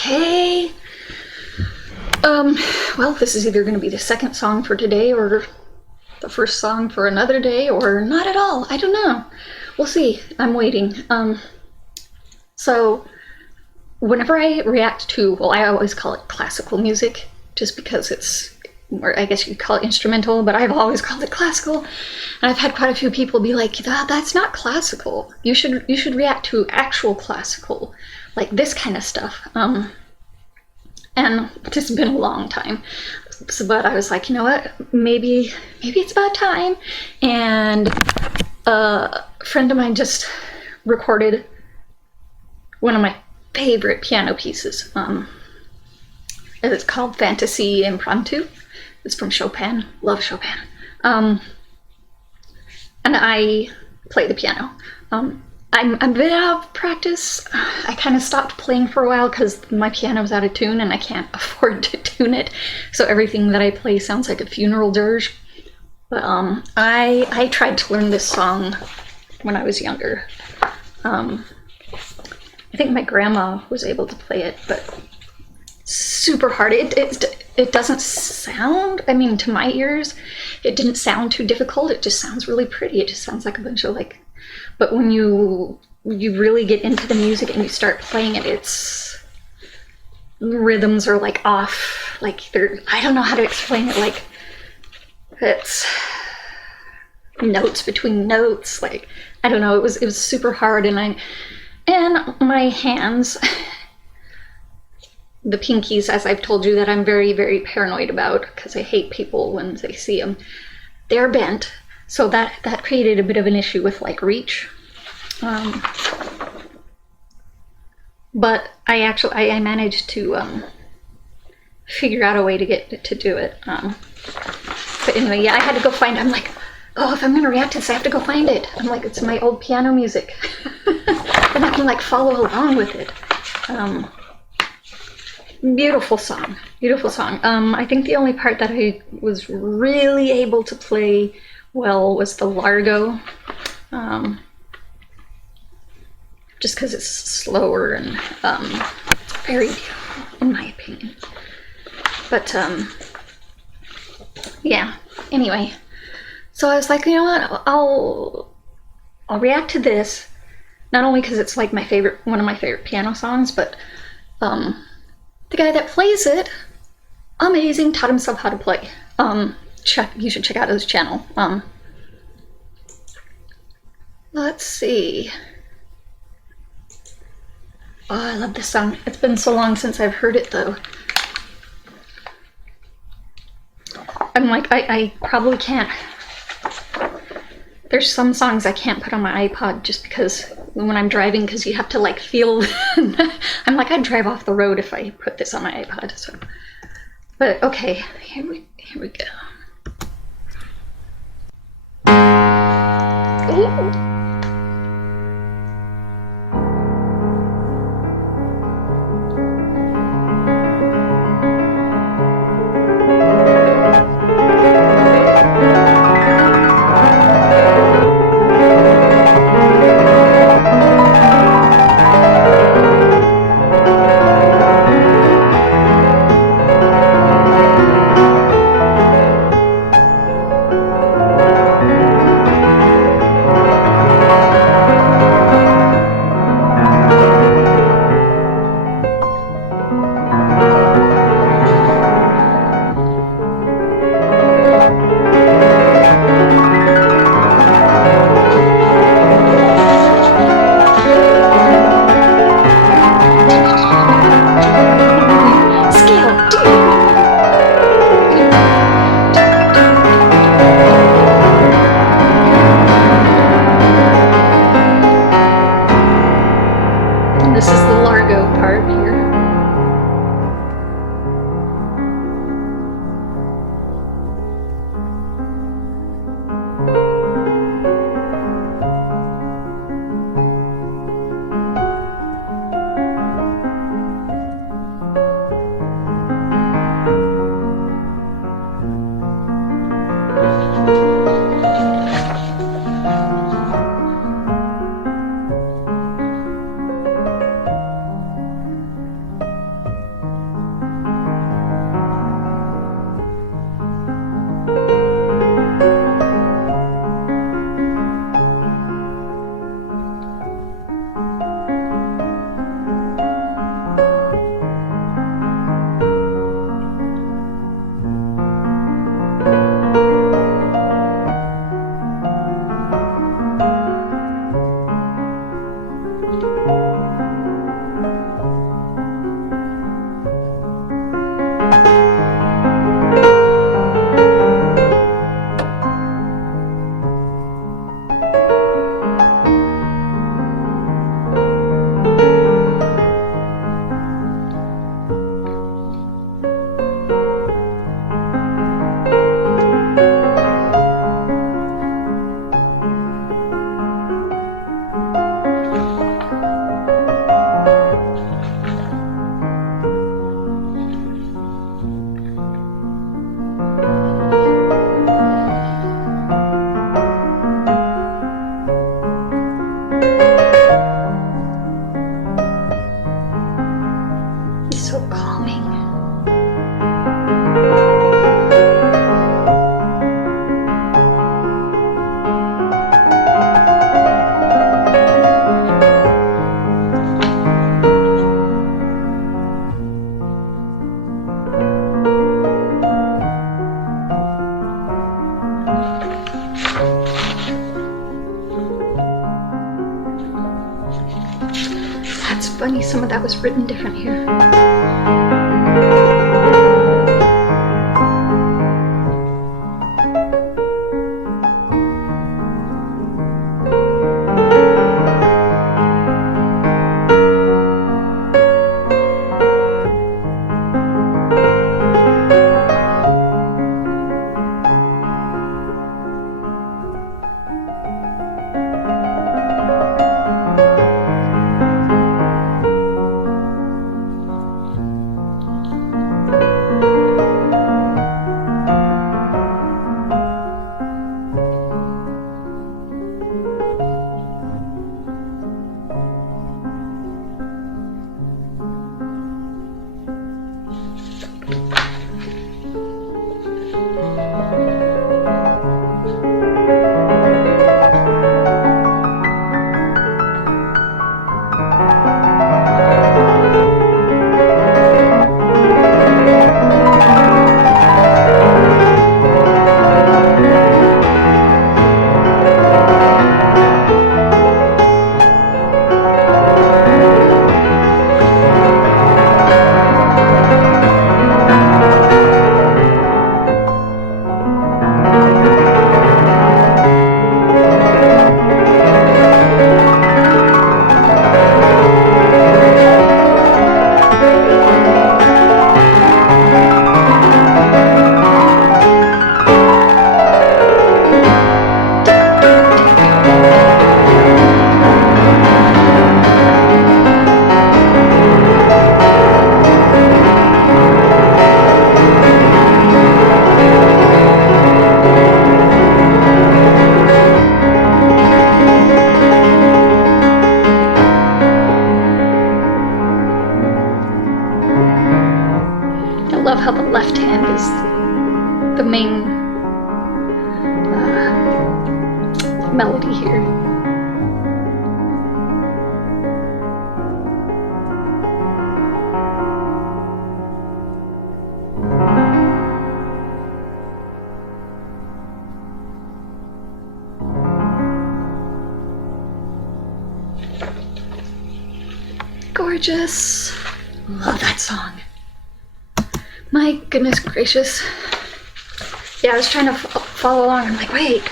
Okay. Well, this is either going to be the second song for today or the first song for another day or not at all. I don't know. We'll see. I'm waiting. So whenever I react to, well, I always call it classical music just because it's, or I guess you could call it instrumental, but I've always called it classical. And I've had quite a few people be like, that's not classical. You should react to actual classical, like this kind of stuff. And it's been a long time. So, but I was like, you know what, maybe it's about time. And a friend of mine just recorded one of my favorite piano pieces. It's called Fantaisie Impromptu. It's from Chopin. Love Chopin. And I play the piano. I'm a bit out of practice. I kind of stopped playing for a while because my piano's out of tune and I can't afford to tune it. So everything that I play sounds like a funeral dirge. But I tried to learn this song when I was younger. I think my grandma was able to play it, but super hard. It doesn't sound, I mean, to my ears, it didn't sound too difficult. It just sounds really pretty. It just sounds like a bunch of like, but when you really get into the music and you start playing it, it's, rhythms are like off, like I don't know how to explain it, like it's notes between notes, like, I don't know, it was super hard. And my hands, the pinkies, as I've told you, that I'm very, very paranoid about because I hate people when they see them, they're bent. So that created a bit of an issue with like reach. But I managed to figure out a way to get to do it. But anyway, yeah, I had to go find it. I'm like, oh, if I'm gonna react to this, I have to go find it. I'm like, it's my old piano music. And I can like follow along with it. Beautiful song, beautiful song. I think the only part that I was really able to play well was the largo, just because it's slower and very beautiful in my opinion. But yeah, anyway, so I was like, you know what, I'll react to this, not only because it's like one of my favorite piano songs, but the guy that plays it, amazing, taught himself how to play. You should check out his channel. Let's see. Oh, I love this song. It's been so long since I've heard it though. I'm like, I probably can't. There's some songs I can't put on my iPod just because when I'm driving, because you have to like feel. I'm like, I'd drive off the road if I put this on my iPod. So, but okay, here we go. Ooh. funny, some of that was written different here. How the left hand is the main melody here. Gorgeous. Love that song. My goodness gracious. Yeah, I was trying to follow along. I'm like, wait,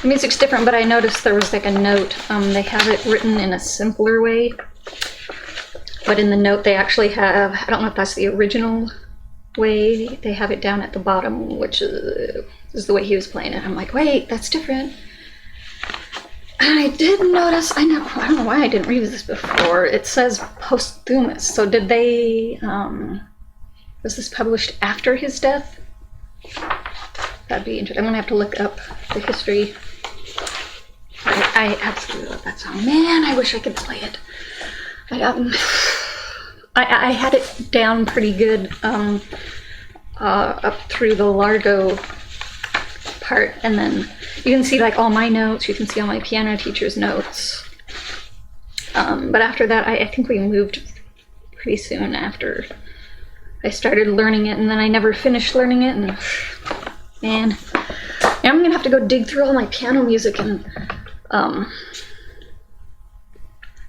the music's different, but I noticed there was like a note. They have it written in a simpler way, but in the note they actually have, I don't know if that's the original way, they have it down at the bottom, which is the way he was playing it. I'm like, wait, that's different. And I did notice, I don't know why I didn't read this before. It says posthumous. So did they, was this published after his death? That'd be interesting. I'm gonna have to look up the history. I absolutely love that song. Man, I wish I could play it. I had it down pretty good up through the Largo part, and then you can see like all my notes, you can see all my piano teacher's notes. But after that, I think we moved pretty soon after I started learning it, and then I never finished learning it, and man, I'm gonna have to go dig through all my piano music and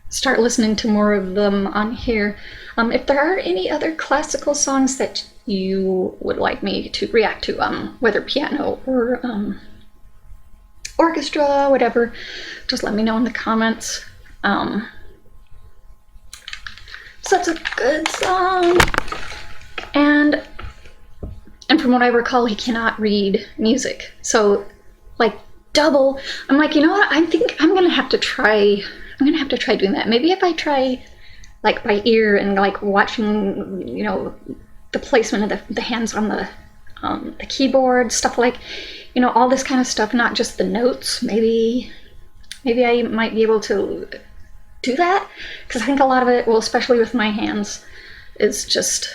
start listening to more of them on here. If there are any other classical songs that you would like me to react to, whether piano or orchestra, whatever, just let me know in the comments. Such a good song. And from what I recall, he cannot read music. So like double, I'm like, you know what? I think I'm gonna have to try doing that. Maybe if I try like by ear and like watching, you know, the placement of the hands on the keyboard, stuff like, you know, all this kind of stuff, not just the notes. Maybe I might be able to do that, because I think a lot of it, well, especially with my hands, is just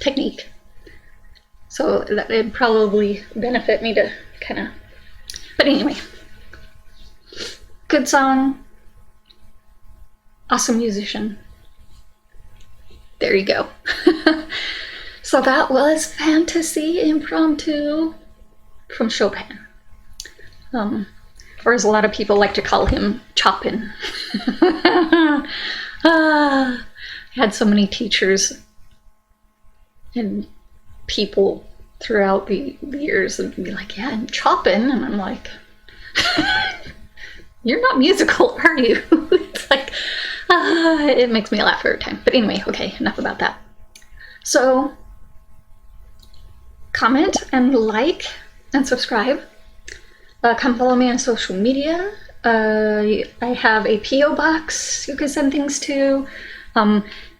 technique. So that it'd probably benefit me to kind of, but anyway, good song, awesome musician. There you go. So that was Fantaisie Impromptu from Chopin. or as a lot of people like to call him, Chopin. I had so many teachers and people throughout the years and be like, yeah, and Chopin, and I'm like, you're not musical, are you? It's like, it makes me laugh every time. But anyway, okay, enough about that. So, comment and like and subscribe. Come follow me on social media. I have a P.O. box you can send things to.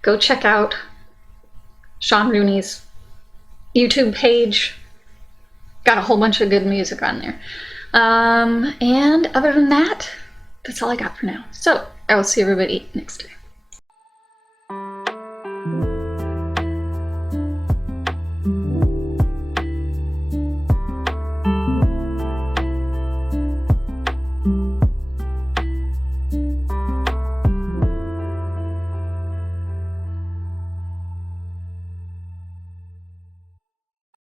Go check out Sean Rooney's YouTube page. Got a whole bunch of good music on there. And other than that, that's all I got for now. So I will see everybody next time.